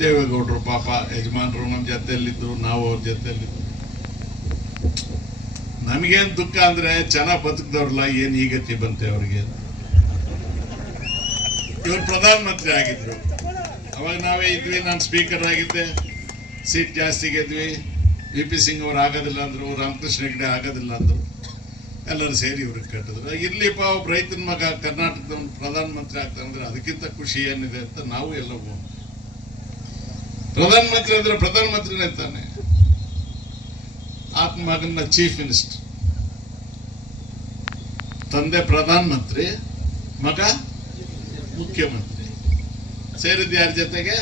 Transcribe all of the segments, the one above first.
ದೇವೇಗೌಡರು ಪಾಪ ಯಜಮಾನರು ನಮ್ಮ ಜೊತೆಯಲ್ಲಿದ್ದರು, ನಾವು ಅವ್ರ ಜೊತೆಯಲ್ಲಿದ್ದರು. ನಮಗೇನು ದುಃಖ ಅಂದ್ರೆ ಚೆನ್ನಾಗಿ ಬದುಕಿದವ್ರಲ್ಲ, ಏನು ಈ ಗತಿ ಬಂತೆ ಅವ್ರಿಗೆ. ಇವರು ಪ್ರಧಾನಮಂತ್ರಿ ಆಗಿದ್ರು, ಅವಾಗ ನಾವೇ ಇದ್ವಿ. ನಾನು ಸ್ಪೀಕರ್ ಆಗಿದ್ದೆ, ಸೀಟ್ ಜಾಸ್ತಿ ಗೆದ್ವಿ. ವಿ ಪಿ ಸಿಂಗ್ ಅವ್ರು ಆಗೋದಿಲ್ಲ ಅಂದರು, ರಾಮಕೃಷ್ಣ ಹೆಗಡೆ ಆಗೋದಿಲ್ಲ ಅಂದರು. ಎಲ್ಲರೂ ಸೇರಿ ಇವ್ರಿಗೆ ಕಟ್ಟಿದ್ರು. ಇರ್ಲಿಪ್ಪ ಒಬ್ಬ ರೈತನ ಮಗ ಕರ್ನಾಟಕದ ಪ್ರಧಾನಮಂತ್ರಿ ಆಗ್ತಾನೆ ಅಂದ್ರೆ ಅದಕ್ಕಿಂತ ಖುಷಿ ಏನಿದೆ ಅಂತ ನಾವು ಎಲ್ಲವೂ. ಪ್ರಧಾನಮಂತ್ರಿ ಅಂದ್ರೆ ಪ್ರಧಾನಮಂತ್ರಿನೇ ತಾನೆ, ಆತ್ಮ ಮಗನ ಚೀಫ್ ಮಿನಿಸ್ಟರ್, ತಂದೆ ಪ್ರಧಾನಮಂತ್ರಿ, ಮಗ ಮುಖ್ಯಮಂತ್ರಿ. ಸೇರಿದ್ದು ಯಾರ ಜೊತೆಗೆ?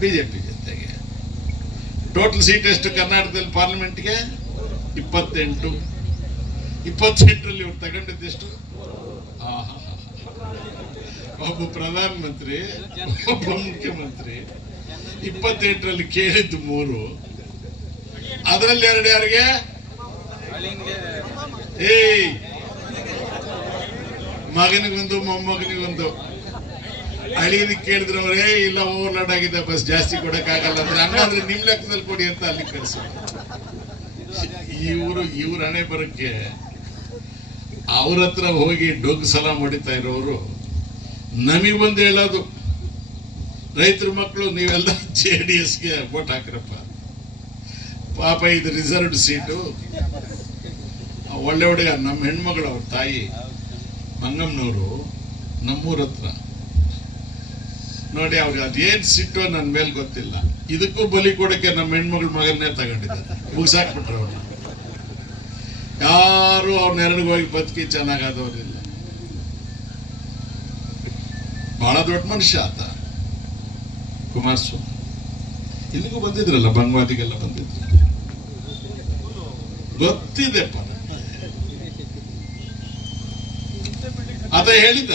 ಬಿಜೆಪಿ ಜೊತೆಗೆ. ಟೋಟಲ್ ಸೀಟ್ ಎಷ್ಟು ಕರ್ನಾಟಕದಲ್ಲಿ ಪಾರ್ಲಿಮೆಂಟ್ಗೆ? 28. 28ರಲ್ಲಿ ಇವ್ರು ತಗೊಂಡಿದ್ದೆಷ್ಟು? ಒಬ್ಬ ಪ್ರಧಾನಮಂತ್ರಿ, ಒಬ್ಬ ಮುಖ್ಯಮಂತ್ರಿ. 28ರಲ್ಲಿ ಕೇಳಿದ್ದು 3, ಅದರಲ್ಲಿ 2 ಯಾರಿಗೆ? ಮಗನಿಗೊಂದು ಮೊಮ್ಮಗನಿಗೊಂದು. ಅಳಿಯನಿಗೆ ಕೇಳಿದ್ರೆ ಅವರೇ ಇಲ್ಲ ಓವರ್ಲೋಡ್ ಆಗಿದೆ, ಬಸ್ ಜಾಸ್ತಿ ಕೊಡಕ್ಕಾಗಲ್ಲ ಅಂದ್ರೆ, ಹಂಗಂದ್ರೆ ನಿಮ್ ಲೆಕ್ಕದಲ್ಲಿ ಕೊಡಿ ಅಂತ ಅಲ್ಲಿ ಕಳಿಸಿ. ಇವ್ರ ಹಣೆ ಬರಕ್ಕೆ ಅವ್ರ ಹತ್ರ ಹೋಗಿ ಡೊಗ್ ಸಲಾಮ್ ಹೊಡಿತಾ ಇರೋರು ನಮಗ್ ಬಂದು ಹೇಳೋದು, ರೈತರ ಮಕ್ಕಳು ನೀವೆಲ್ಲ JDSಗೆ ವೋಟ್ ಹಾಕ್ರಪ್ಪ, ಪಾಪ ಇದು ರಿಸರ್ವ್ಡ್ ಸೀಟು. ಒಳ್ಳೆ ಹುಡುಗ ನಮ್ಮ ಹೆಣ್ಮಗಳು, ಅವ್ರ ತಾಯಿ ಮಂಗಮ್ಮನವರು, ನಮ್ಮೂರ ಹತ್ರ ನೋಡಿ. ಅವ್ರಿಗೆ ಅದೇನ್ ಸಿಟ್ಟು ನನ್ನ ಮೇಲೆ ಗೊತ್ತಿಲ್ಲ. ಇದಕ್ಕೂ ಬಲಿ ಕೊಡಕ್ಕೆ ನಮ್ಮ ಹೆಣ್ಮಗಳ ಮಗನ್ನೇ ತಗೊಂಡಿದ್ದಾರೆ, ಮುಗಿಸಾಕ್ಬಿಟ್ರೆ ಅವ್ರನ್ನ. ಯಾರು ಅವ್ರನ್ನ ಎರಡಿಗೆ ಹೋಗಿ ಬದುಕಿ ಚೆನ್ನಾಗಾದವ್ರಿಲ್ಲ. ಬಹಳ ದೊಡ್ಡ ಮನುಷ್ಯ ಆತ ಕುಮಾರಸ್ವಾಮಿ. ಇಲ್ಲಿಗೂ ಬಂದಿದ್ರಲ್ಲ, ಬಂಗ್ವಾದಿಗೆಲ್ಲ ಬಂದಿದ್ರು, ಗೊತ್ತಿದೆಪ್ಪ. ಆತ ಹೇಳಿದ,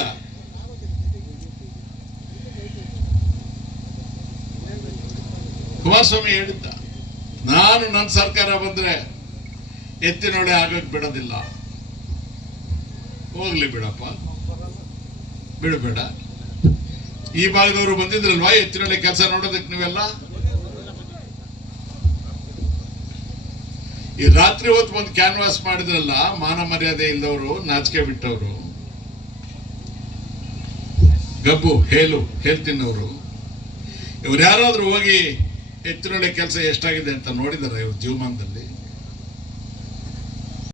ಕುಮಾರಸ್ವಾಮಿ ಹೇಳಿದ್ದ, ನಾನು ನನ್ನ ಸರ್ಕಾರ ಬಂದ್ರೆ ಎತ್ತಿನೊಳೆ ಆಗಕ್ ಬಿಡೋದಿಲ್ಲ. ಹೋಗ್ಲಿ ಬಿಡಪ್ಪ, ಬಿಡಬೇಡ. ಈ ಭಾಗದವರು ಬಂದಿದ್ರಲ್ವಾ ಎತ್ತಿನೊಳೆ ಕೆಲಸ ನೋಡೋದಕ್ಕೆ ನೀವೆಲ್ಲ. ಈ ರಾತ್ರಿ ಹೊತ್ತು ಬಂದು ಕ್ಯಾನ್ವಾಸ್ ಮಾಡಿದ್ರಲ್ಲ, ಮಾನ ಮರ್ಯಾದೆ ಇಲ್ಲದವರು, ನಾಚಿಕೆ ಬಿಟ್ಟವರು, ಗಬ್ಬು ಹೇಳ್ತಿನ್ನವರು. ಇವ್ರು ಯಾರಾದ್ರೂ ಹೋಗಿ ಎತ್ತಿನೊಳೆ ಕೆಲಸ ಎಷ್ಟಾಗಿದೆ ಅಂತ ನೋಡಿದಾರೆ ಇವ್ರ ಜೀವಮಾನದಲ್ಲಿ?